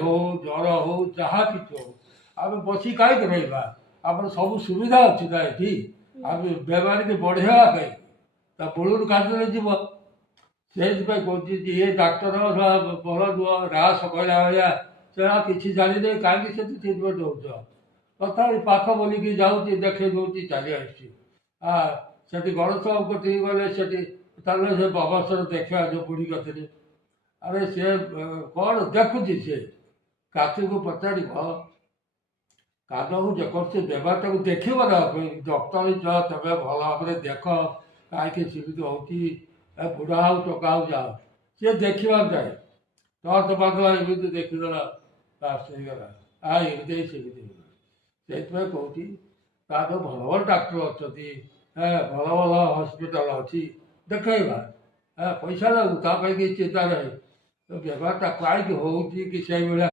हो ज्वर हो जहाँ किसी हो आम बस कहीं रहा आप सब सुविधा अच्छी ना ये आम बेमारी की बढ़ेवा कहीं मूलू काटने जीव से कौन ये डाक्तर भल नुह रास कहला भाया से किसी जाने कहीं से ट्रिटमेंट हो तथा पाख बोलिकी जाऊँगी देखे दूसरी चली आसी गणेश कटी गले से अवसर देखा जो बुढ़ी कथी अरे सी कौन देखुची सी काती को पचार कान को जेकोसी बेमार टाक देख डक्टर जा तुम भल भाव देख कहीं सीमित हो बुढ़ा हो टका हो जाओ सी देखा जाए टर्च बांधला एमती देखीदेला गला एमती सेमती से कौटी तार भल भल डाक्टर अच्छा भल भल हस्पिटाल अच्छी देखा पैसा लगू ताप चिंता नहीं बेमारटा कहीं हो कि से भाया